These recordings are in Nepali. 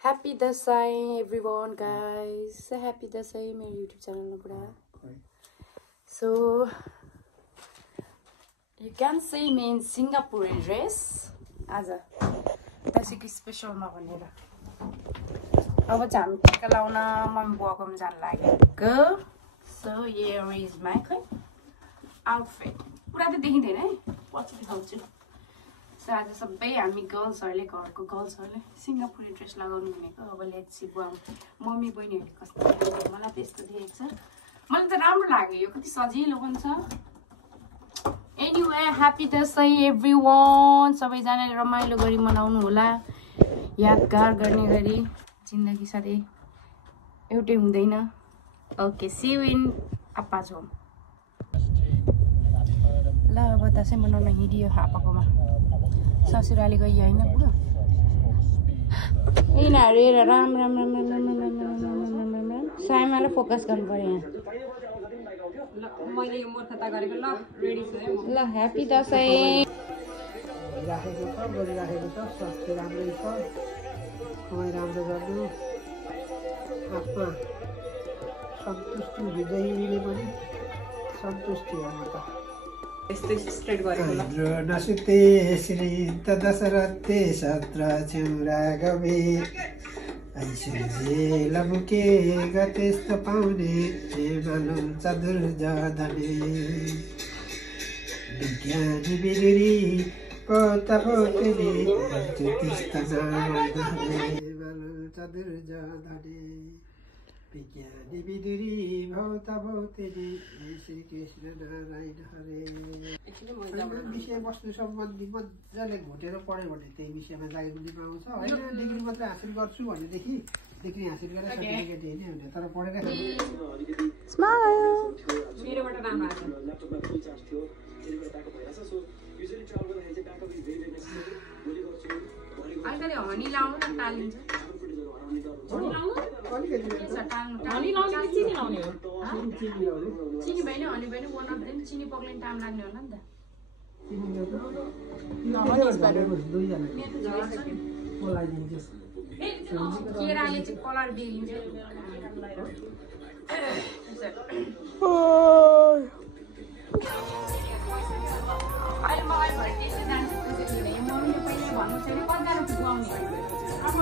Happy Dasai everyone guys. Happy Dasai my YouTube channel pura. So you can see me in Singapore dress. Aza. That's a special ma bhanera. Aba chami tika launa mami buako ma jan लागेको. So here is my outfit. Pura ta देखिदैन है. पछि देखाउँछु. So आज सबै हामी गर्ल्सहरुले घरको गर्ल्सहरुले सिंगापुरी ड्रेस लगाउनु भनेको. अब लेट्स सी मम्मी बहिनीहरुले कस्तो लाग्छ. मलाई त्यस्तो देखेको छ. मलाई त राम्रो लाग्यो. यो कति सजिलो पनि छ. Anyway, happy Dasai everyone. सबैजनाले रमाइलो गरी मनाउनु होला. यादगार गर्ने गरी जिन्दगी सधैँ एउटै हुँदैन. Okay, see you in Appa's home. ल अब दसैँ मनाउन हिँडियो आप्पाकोमा. ससुराली गयो हैन पुरो. यिनीहरु हेर राम राम राम राम राम राम राम राम. साइमालाई फोकस गर्नु पर्यो यहाँ. मैले यो मूर्खता गरेको ल रेडी छु है म. ल ह्यापी दसैँ. राखेको छ गरि राखेको छ स्वास्थ्य राम्रै छ. कमाइ राम्रो गर्नु. आत्मा सन्तुष्टि हृदयले पनि सन्तुष्टि हुनु त. यस्तै स्ट्रेट गरेको ल. नसुते श्री त दशरथे सत्र चौरा गवे ऐश्वर्य लमुके गतेस्त पाउने मानव चतुर जाधने विज्ञानी बिजुरी पोता पोतले ज्योतिषमा मानव चतुर जाधने विज्ञानी बिजुरी भौता भौतेली श्री कृष्ण नारायण हरे. विषय वस्तु सम्बन्धी मजाले घोटेर पढ्यो भने त्यही विषयमा लागेको लिन आउँछ होइन. डिग्री मात्र हासिल गर्छु भनेदेखि डिग्री हासिल गरेर सर्टिफिकेट हेर्ने हुने. तर पढेर मेरोबाट राम्रो अलिकति हनी लाउनु न टालिन्छ. चिनी भएन हनी भएन वान अफ देम. चिनी पक्लिन टाइम लाग्ने होला नि त. केराले चाहिँ कलर दिइन्छ. अहिले मलाई भरे त्यसै जान्छ खुसी हुने. मम्मीले पहिले भन्नु छैन कतिजना पुगाउने. अब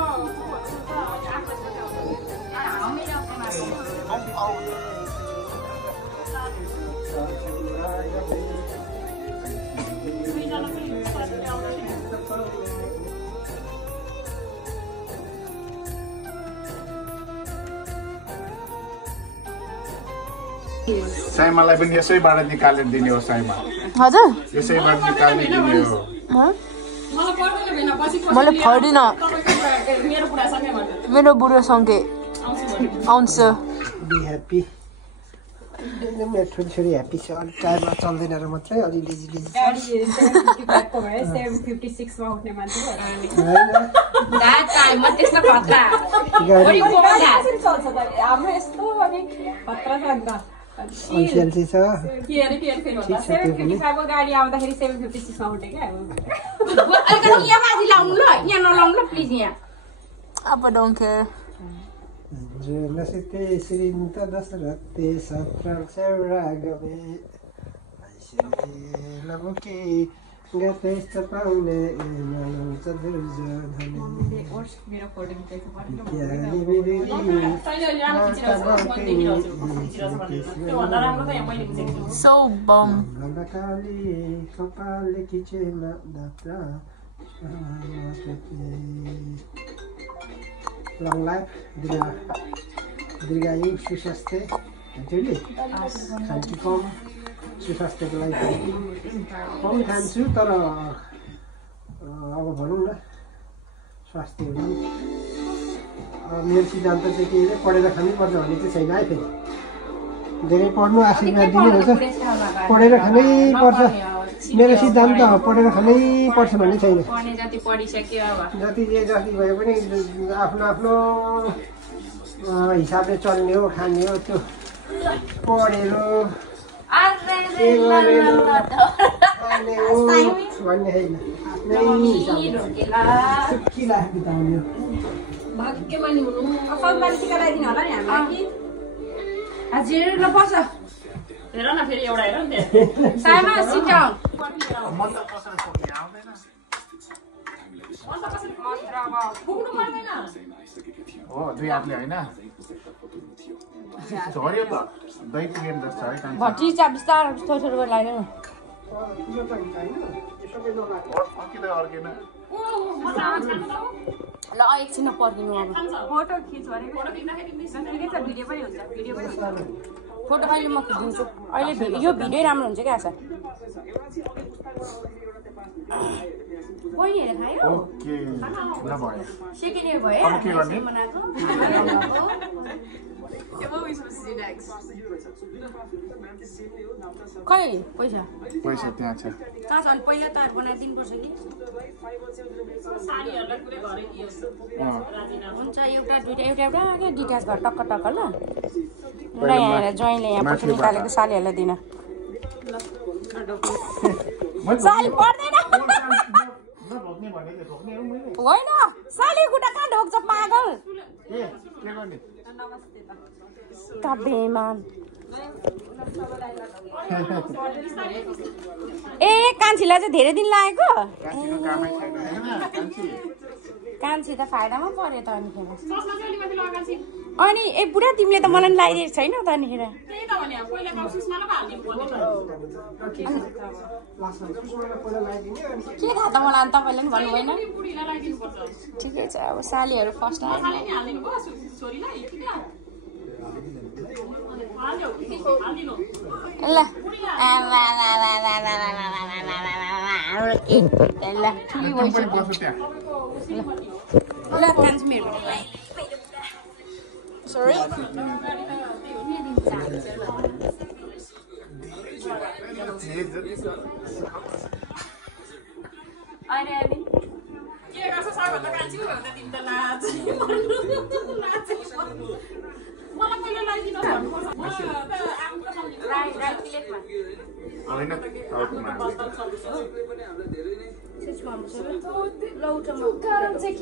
साइमालाई पनि यसैबाट निकालेर दिने हो. साइमा हजुर यसैबाट निकाल्ने दिने हो. मैले फर्दिन. मेरो बुढो सँगै आउँछ. Be happy. एकदम मेरो छोरी ह्याप्पी छ. अलिक टाइममा चल्दैन र मात्रै अलि लेजी लेजी छ. 756 मा उठ्ने मान्छे हो. हाम्रो यस्तो अनि खतरा छ. अल्छी छ. के अरे 755 को गाडी आउँदाखेरि 756 मा उठे क्या. अलिकति यहाँ माथि लाउनु ल. यहाँ नलाउनु ल प्लिज. यहाँ अब डोन्ट केयर. नसुते श्री त दशरथे सत्र चौरा गवे ऐश्वर्य लमुके गतेस्त पाउने मानव चतुर जाधने विज्ञानी बिजुरी So bomb. काली कपाल किचेमा दात्रा long life, दीर्घायु सुस्वास्थ्य जुले खान्छु कम सुस्वास्थ्यको लागि कम खान्छु. तर अब भनौँ न स्वास्थ्य हुने मेरो सिद्धान्त चाहिँ के अरे पढेर खानैपर्छ भन्ने चाहिँ छैन है. फेरि धेरै पढ्नु आशीर्वाद दिनु हुन्छ. पढेर खानैपर्छ मेरो सिद्धान्त. पढेर खानैपर्छ भन्ने छैन. जति भए पनि आफ्नो आफ्नो हिसाबले चल्ने हो खाने हो. त्यो पढेर भन्ने होइन. सुखी लाइफ बिताउने हो. भाग्यमानी हुनु सौदारी टिका लगाइदिनु होला नि हामीलाई हजुर ल बस हेर न फेरि एउटा हेर नि सामा सिट डाउन मन त कसरी सोध्ने आउँदैन पुग्नु पर्दैन हो दुई हातले होइन झऱ्यो त दही पुगेन जस्तो है कान्छी भट्टी चाहिँ बिस्तारो थोरै थोरै गरेर लाग्दैन अर्किँदै अर्किन ल एकछिनमा पर्खिनु अब फोटो खिच भनेको फोटो खिच्दाखेरि भिडियो पनि हुन्छ फोटो अहिले म खिचिदिन्छु अहिले यो भिडियो राम्रो हुन्छ क्या आशा बहिनीहरूले खायो ओके ल भयो सेकेन्ड इयर भयो अब के गर्ने खै पैसा पैसा त्यहाँ छ कहाँ छ अनि पहिला त बनाइदिनु पर्छ कि हुन्छ एउटा दुइटा एउटा क्या डिट्याच घर टक्क टक्क ल ल यहाँ ज्वाइँले यहाँ पछि निकालेको सालीहरूलाई दिन साली पर्दैन होइन साली खुट्टा कहाँ ढोक्छ पागल का बेमान ए कान्छीलाई चाहिँ धेरै दिन लागेको कान्छी त फाइदामा पर्यो त अनिखेर अनि ए बुढा तिमीले त मलाई लगाइदिएको छैनौ त अनिखेर के थाहा त मलाई तपाईँले पनि भन्नु भएन ठिकै छ अब सालीहरू फर्स्ट आयो ल ल कान्छ मेरो सरी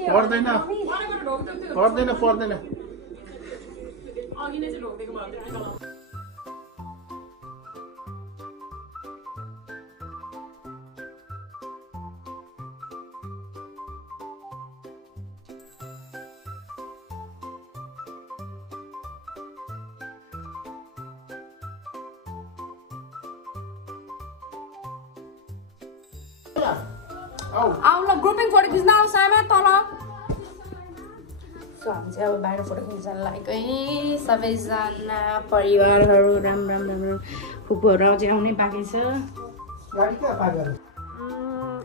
पर्दैन पर्दैन आउ ल ग्रुपिङ फोटो खिच्न आऊ सामा तल सो हामी चाहिँ अब बाहिर फोटो खिच्न लागेको है सबैजना परिवारहरू राम्रो राम्रो राम्रो फुपूहरू अझै आउनै बाँकी छ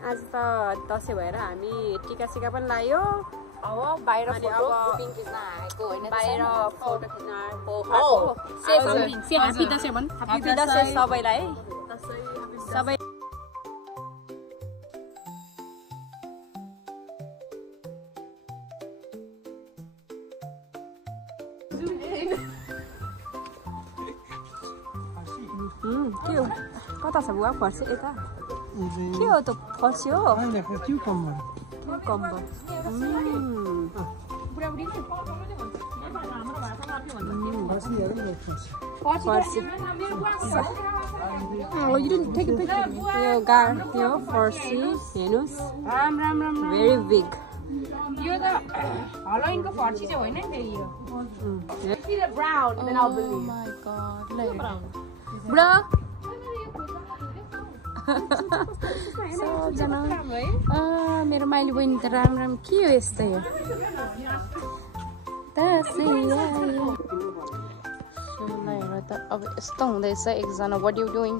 आज त दसैँ भएर हामी टिका सिका पनि लाग्यो अब बाहिर फोटो ग्रुपिङ खिच्न आएको होइन बाहिर फोटो खिच्न आएको ह्यापी दसैँ भन् ह्यापी दसैँ सबैलाई सबै के हो कता छ बुवा फर्सी यता के हो त फर्सी हो कम्बर यो फर्सी हेर्नुहोस् भेरी बिग यो त हलोइनको फर्सी चाहिँ होइन नि यो बुढा मेरो माइली बहिनी त राम्रो के हो यस्तो यो त अब यस्तो हुँदैछ एकजना व्हाट यु डुइङ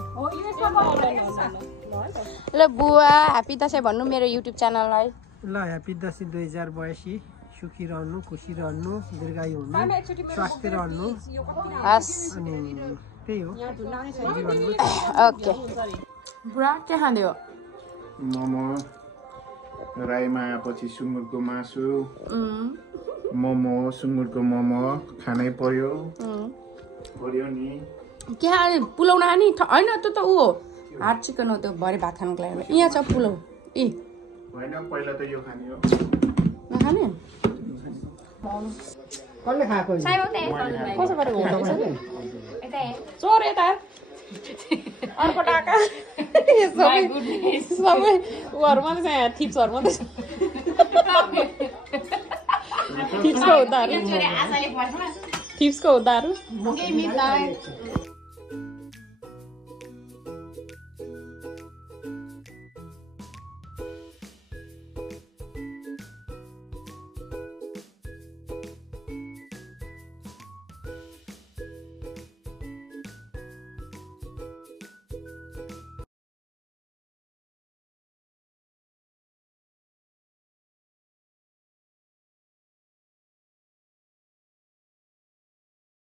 ल बुवा ह्यापी दसैँ भन्नु मेरो युट्युब च्यानललाई ल ह्यापी दसैँ 2082 सुखी रहनु खुसी रहनु दीर्घायु हुनु स्वास्थ्य रहनु हस् अनि त्यही हो ओके बुढा के खाँदै मोमो राईमा आएपछि सुँगुरको मासु मोमो सुँगुरको मोमो खानै पर्यो नि के पुलाउ नखाने होइन त्यो त ऊ हो हार्ड चिकन हो त्यो भरे भात खानुको लागि यहाँ छ पुलाउ ए होइन पहिला त यो खाने हो नखाने कसले खाएको कसो गरेको हुँदो रहेछ नि चोर यता अर्को टाका सबै उहरू मात्रै छ यहाँ थिप्सहरू मात्रै छ थिप्सको हुँदाहरू